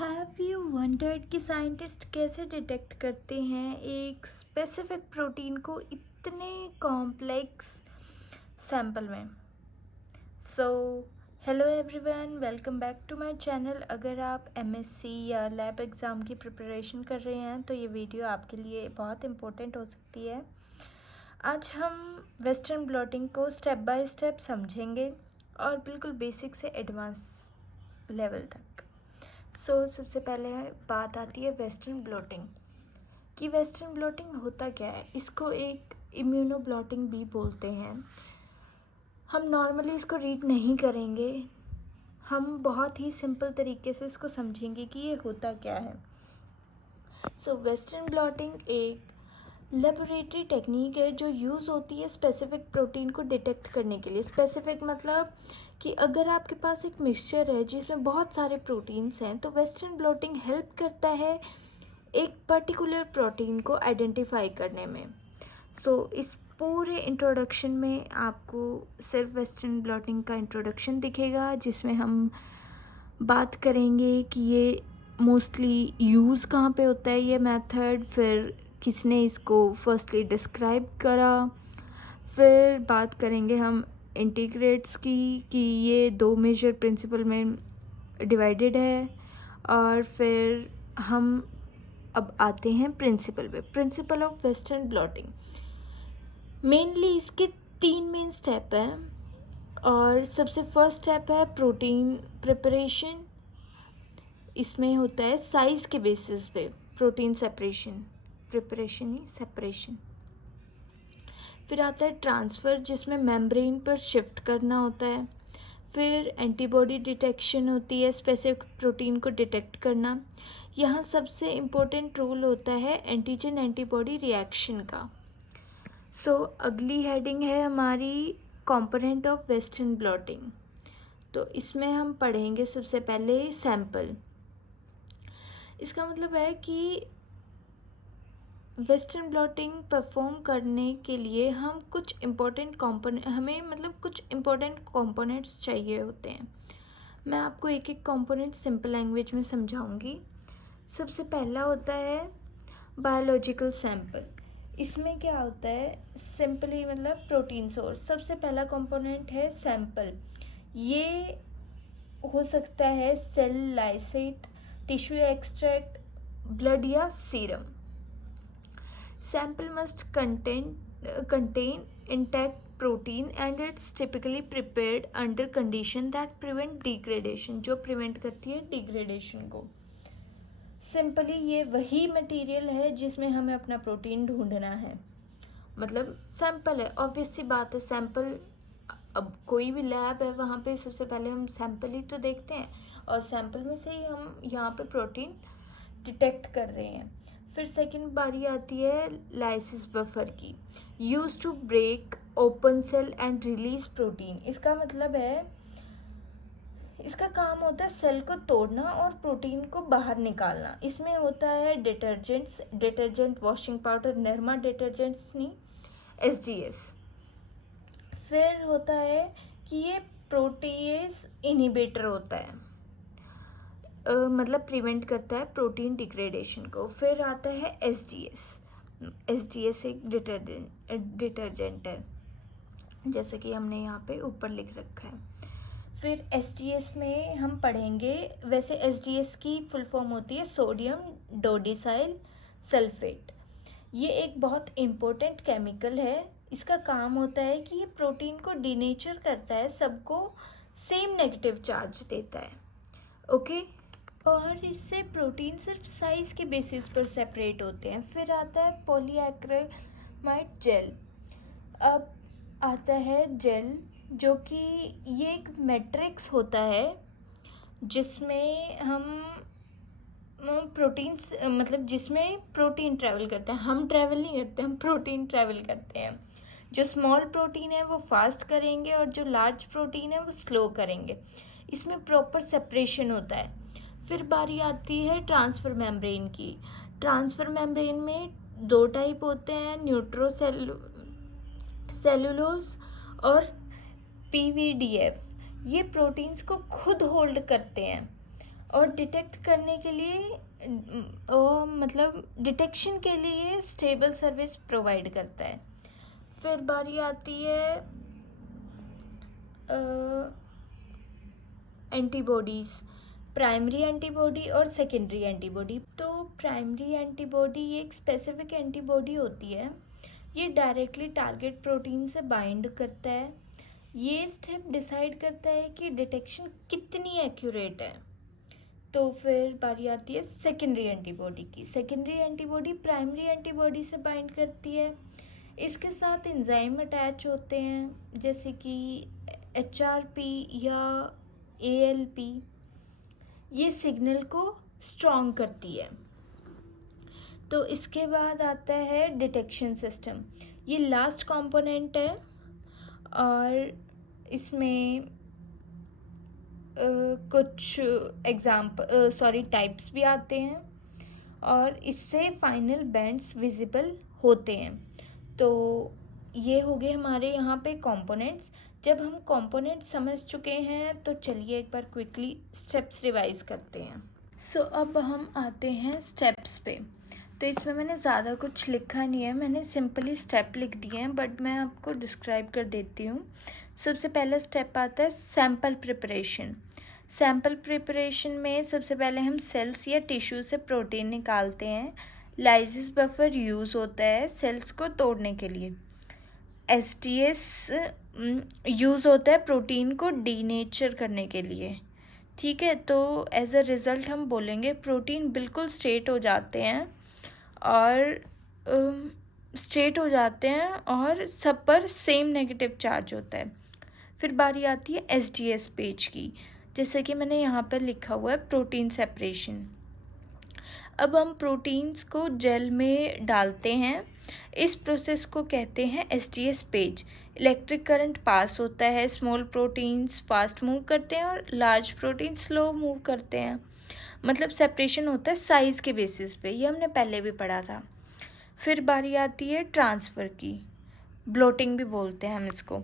Have you wandered कि scientist कैसे detect करते हैं एक स्पेसिफिक प्रोटीन को इतने कॉम्प्लेक्स सैंपल में। So hello everyone, welcome back to my channel. अगर आप एमएससी या लैब एग्ज़ाम की प्रिपरेशन कर रहे हैं तो ये वीडियो आपके लिए बहुत इम्पोर्टेंट हो सकती है। आज हम वेस्टर्न ब्लॉटिंग को स्टेप बाय स्टेप समझेंगे और बिल्कुल बेसिक से एडवांस लेवल तक। सबसे पहले बात आती है वेस्टर्न ब्लॉटिंग कि वेस्टर्न ब्लॉटिंग होता क्या है। इसको एक इम्यूनो ब्लॉटिंग भी बोलते हैं। हम नॉर्मली इसको रीड नहीं करेंगे, हम बहुत ही सिंपल तरीके से इसको समझेंगे कि ये होता क्या है। वेस्टर्न ब्लॉटिंग एक लेबोरेटरी टेक्निक है जो यूज़ होती है स्पेसिफिक प्रोटीन को डिटेक्ट करने के लिए। स्पेसिफिक मतलब कि अगर आपके पास एक मिक्सचर है जिसमें बहुत सारे प्रोटीन्स हैं तो वेस्टर्न ब्लॉटिंग हेल्प करता है एक पर्टिकुलर प्रोटीन को आइडेंटिफाई करने में। इस पूरे इंट्रोडक्शन में आपको सिर्फ वेस्टर्न ब्लॉटिंग का इंट्रोडक्शन दिखेगा, जिसमें हम बात करेंगे कि ये मोस्टली यूज़ कहाँ पे होता है ये मेथड, फिर किसने इसको फर्स्टली डिस्क्राइब करा, फिर बात करेंगे हम इंटीग्रेट्स की कि ये दो मेजर प्रिंसिपल में डिवाइडेड है, और फिर हम अब आते हैं प्रिंसिपल पे। Principle of western blotting mainly इसके 3 मेन स्टेप हैं। और सबसे फर्स्ट स्टेप है प्रोटीन प्रिपरेशन। इसमें होता है साइज़ के बेसिस पे प्रोटीन सेपरेशन, प्रिपरेशन ही सेपरेशन। फिर आता है ट्रांसफ़र, जिसमें मेम्ब्रेन पर शिफ्ट करना होता है। फिर एंटीबॉडी डिटेक्शन होती है, स्पेसिफिक प्रोटीन को डिटेक्ट करना। यहाँ सबसे इम्पोर्टेंट रोल होता है एंटीजन एंटीबॉडी रिएक्शन का। अगली हेडिंग है हमारी कंपोनेंट ऑफ वेस्टर्न ब्लॉटिंग। तो इसमें हम पढ़ेंगे सबसे पहले सैंपल। इसका मतलब है कि वेस्टर्न ब्लॉटिंग परफॉर्म करने के लिए हम कुछ इम्पोर्टेंट कंपोनेंट्स चाहिए होते हैं। मैं आपको एक एक कंपोनेंट सिंपल लैंग्वेज में समझाऊंगी। सबसे पहला होता है बायोलॉजिकल सैंपल। इसमें क्या होता है, सिंपली मतलब प्रोटीन सोर्स। सबसे पहला कंपोनेंट है सैंपल। ये हो सकता है cell lysate, tissue extract, blood या serum. Sample must contain intact protein and it's typically prepared under condition that prevent degradation, जो prevent करती है degradation को। सिंपली ये वही मटेरियल है जिसमें हमें अपना प्रोटीन ढूंढना है। मतलब सैंपल है, ऑब्वियस सी बात है। सैंपल, अब कोई भी लैब है वहाँ पे सबसे पहले हम सैंपल ही तो देखते हैं, और सैंपल में से ही हम यहाँ पे प्रोटीन डिटेक्ट कर रहे हैं। फिर सेकंड बारी आती है लाइसिस बफर की, use to break open cell and release protein. इसका मतलब है, इसका काम होता है सेल को तोड़ना और प्रोटीन को बाहर निकालना। इसमें होता है detergent, washing powder, Nirma detergents नहीं, SGS। फिर होता है कि ये प्रोटीएज इनहिबिटर होता है, मतलब प्रिवेंट करता है प्रोटीन डिग्रेडेशन को। फिर आता है SGS एक डिटर्जेंट है, जैसे कि हमने यहाँ पे ऊपर लिख रखा है। फिर SGS में हम पढ़ेंगे, वैसे SGS की फुल फॉर्म होती है सोडियम डोडिसाइल सल्फेट। ये एक बहुत इम्पोर्टेंट केमिकल है। इसका काम होता है कि ये प्रोटीन को डीनेचर करता है, सबको सेम नेगेटिव चार्ज देता है। ओके, और इससे प्रोटीन सिर्फ साइज़ के बेसिस पर सेपरेट होते हैं। फिर आता है पॉलीएक्रिलामाइड जेल। अब आता है जेल, जो कि ये एक मैट्रिक्स होता है जिसमें हम प्रोटीन्स, मतलब जिसमें प्रोटीन ट्रैवल करते हैं। हम ट्रैवल नहीं करते, हम प्रोटीन ट्रैवल करते हैं। जो स्मॉल प्रोटीन है वो फास्ट करेंगे और जो लार्ज प्रोटीन है वो स्लो करेंगे। इसमें प्रॉपर सेपरेशन होता है। फिर बारी आती है ट्रांसफ़र मेम्ब्रेन की। ट्रांसफ़र मेम्ब्रेन में 2 टाइप होते हैं, सेलुलोज और PVDF। ये प्रोटीन्स को खुद होल्ड करते हैं, और डिटेक्ट करने के लिए मतलब डिटेक्शन के लिए स्टेबल सर्विस प्रोवाइड करता है। फिर बारी आती है एंटीबॉडीज़, प्राइमरी एंटीबॉडी और सेकेंडरी एंटीबॉडी। तो प्राइमरी एंटीबॉडी ये एक स्पेसिफिक एंटीबॉडी होती है, ये डायरेक्टली टारगेट प्रोटीन से बाइंड करता है। ये स्टेप डिसाइड करता है कि डिटेक्शन कितनी एक्यूरेट है। तो फिर बारी आती है सेकेंडरी एंटीबॉडी की। सेकेंडरी एंटीबॉडी प्राइमरी एंटीबॉडी से बाइंड करती है, इसके साथ एंजाइम अटैच होते हैं जैसे कि HRP या ALP, ये सिग्नल को स्ट्रॉन्ग करती है। तो इसके बाद आता है डिटेक्शन सिस्टम, ये लास्ट कंपोनेंट है और इसमें कुछ टाइप्स भी आते हैं और इससे फाइनल बैंड्स विजिबल होते हैं। तो ये हो गए हमारे यहाँ पे कंपोनेंट्स। जब हम कंपोनेंट्स समझ चुके हैं तो चलिए एक बार क्विकली स्टेप्स रिवाइज करते हैं। सो अब हम आते हैं स्टेप्स पे। तो इसमें मैंने ज़्यादा कुछ लिखा नहीं है, मैंने सिंपली स्टेप लिख दिए हैं, बट मैं आपको डिस्क्राइब कर देती हूँ। सबसे पहला स्टेप आता है सैम्पल प्रिपरेशन। सैम्पल प्रिपरेशन में सबसे पहले हम सेल्स या टिश्यू से प्रोटीन निकालते हैं। लाइसिस बफर यूज़ होता है सेल्स को तोड़ने के लिए। STS यूज़ होता है प्रोटीन को डीनेचर करने के लिए। ठीक है, तो एज अ रिज़ल्ट हम बोलेंगे प्रोटीन बिल्कुल स्ट्रेट हो जाते हैं और सब पर सेम नेगेटिव चार्ज होता है। फिर बारी आती है SDS पेज की, जैसे कि मैंने यहाँ पर लिखा हुआ है प्रोटीन सेपरेशन। अब हम प्रोटीन्स को जेल में डालते हैं, इस प्रोसेस को कहते हैं SDS page. Electric current pass होता है, स्मॉल प्रोटीन्स फास्ट मूव करते हैं और लार्ज प्रोटीन स्लो मूव करते हैं। मतलब सेपरेशन होता है साइज़ के बेसिस पे, ये हमने पहले भी पढ़ा था। फिर बारी आती है ट्रांसफ़र की, ब्लोटिंग भी बोलते हैं हम इसको।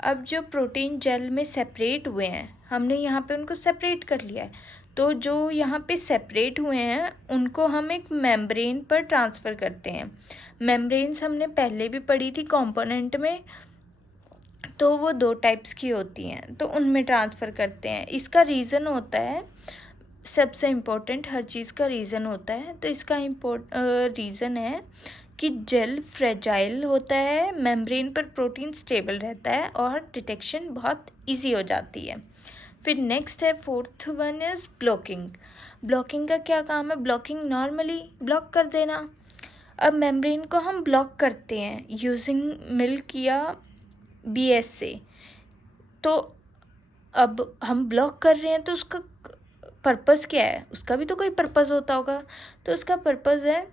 अब जो प्रोटीन जेल में सेपरेट हुए हैं, हमने यहाँ पे उनको सेपरेट कर लिया है, तो जो यहाँ पे सेपरेट हुए हैं उनको हम एक मेम्ब्रेन पर ट्रांसफ़र करते हैं। मेम्ब्रेन्स हमने पहले भी पढ़ी थी कंपोनेंट में, तो वो 2 टाइप्स की होती हैं, तो उनमें ट्रांसफ़र करते हैं। इसका रीज़न होता है, सबसे इम्पोर्टेंट हर चीज़ का रीज़न होता है, तो इसका रीज़न है कि जेल फ्रेजाइल होता है, मेम्ब्रेन पर प्रोटीन स्टेबल रहता है और डिटेक्शन बहुत इजी हो जाती है। फिर नेक्स्ट है fourth one is blocking. Blocking का क्या काम है? ब्लॉकिंग नॉर्मली ब्लॉक कर देना। अब मेम्ब्रेन को हम ब्लॉक करते हैं यूजिंग मिल्क या BS से। तो अब हम ब्लॉक कर रहे हैं तो उसका पर्पस क्या है? उसका भी तो कोई पर्पस होता होगा, तो उसका पर्पस है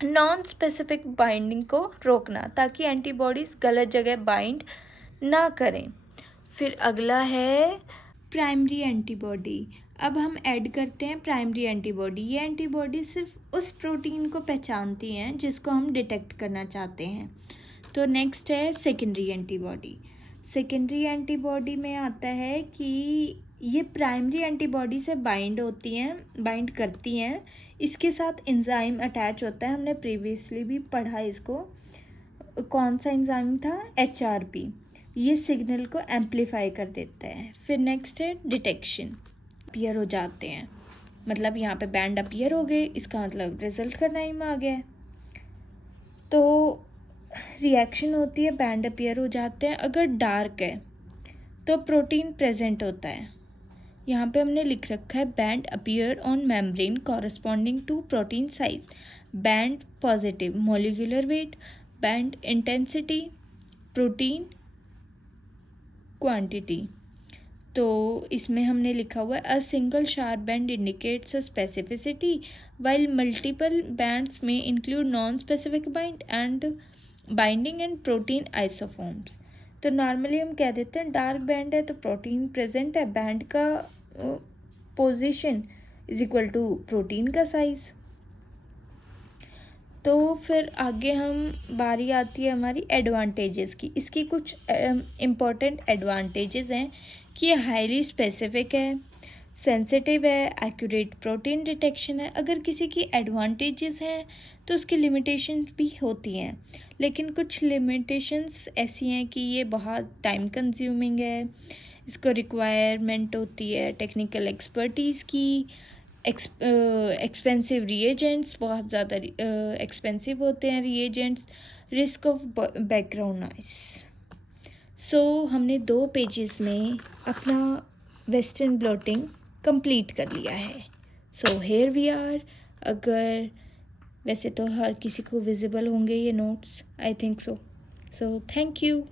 नॉन स्पेसिफिक बाइंडिंग को रोकना, ताकि एंटीबॉडीज़ गलत जगह बाइंड ना करें। फिर अगला है प्राइमरी एंटीबॉडी। अब हम ऐड करते हैं प्राइमरी एंटीबॉडी। ये एंटीबॉडी सिर्फ उस प्रोटीन को पहचानती हैं जिसको हम डिटेक्ट करना चाहते हैं। तो नेक्स्ट है सेकेंडरी एंटीबॉडी। सेकेंडरी एंटीबॉडी में आता है कि ये प्राइमरी एंटीबॉडी से बाइंड करती हैं, इसके साथ एंजाइम अटैच होता है। हमने प्रीवियसली भी पढ़ा इसको, कौन सा एंजाइम था? HRP। ये सिग्नल को एम्पलीफाई कर देता है। फिर नेक्स्ट है डिटेक्शन। अपीयर हो जाते हैं, मतलब यहाँ पे बैंड अपीयर हो गए, इसका मतलब रिजल्ट का टाइम आ गया है। तो रिएक्शन होती है, बैंड अपीयर हो जाते हैं। अगर डार्क है तो प्रोटीन प्रेजेंट होता है। यहाँ पे हमने लिख रखा है band appear on membrane corresponding to protein size, band positive molecular weight, band intensity, protein quantity. तो इसमें हमने लिखा हुआ है a single sharp band indicates a specificity while multiple bands में include non specific binding and protein isoforms. तो normally हम कह देते हैं डार्क बैंड है तो प्रोटीन प्रेजेंट है, बैंड का position is equal to protein का साइज। तो फिर आगे बारी आती है हमारी एडवांटेजेस की। इसकी कुछ इम्पॉर्टेंट एडवांटेजेस हैं कि ये हाईली स्पेसिफिक है, सेंसिटिव है, एक्यूरेट प्रोटीन डिटेक्शन है। अगर किसी की एडवांटेजेस हैं तो उसकी लिमिटेशंस भी होती हैं, लेकिन कुछ लिमिटेशंस ऐसी हैं कि ये बहुत टाइम कंज्यूमिंग है, इसको रिक्वायरमेंट होती है टेक्निकल एक्सपर्टीज़ की, एक्सपेंसिव रिएजेंट्स, बहुत ज़्यादा एक्सपेंसिव होते हैं reagents, risk of background noise. So हमने 2 पेजेस में अपना वेस्टर्न ब्लॉटिंग कंप्लीट कर लिया है। So here we are. अगर वैसे तो हर किसी को विजिबल होंगे ये notes, I think so. So thank you.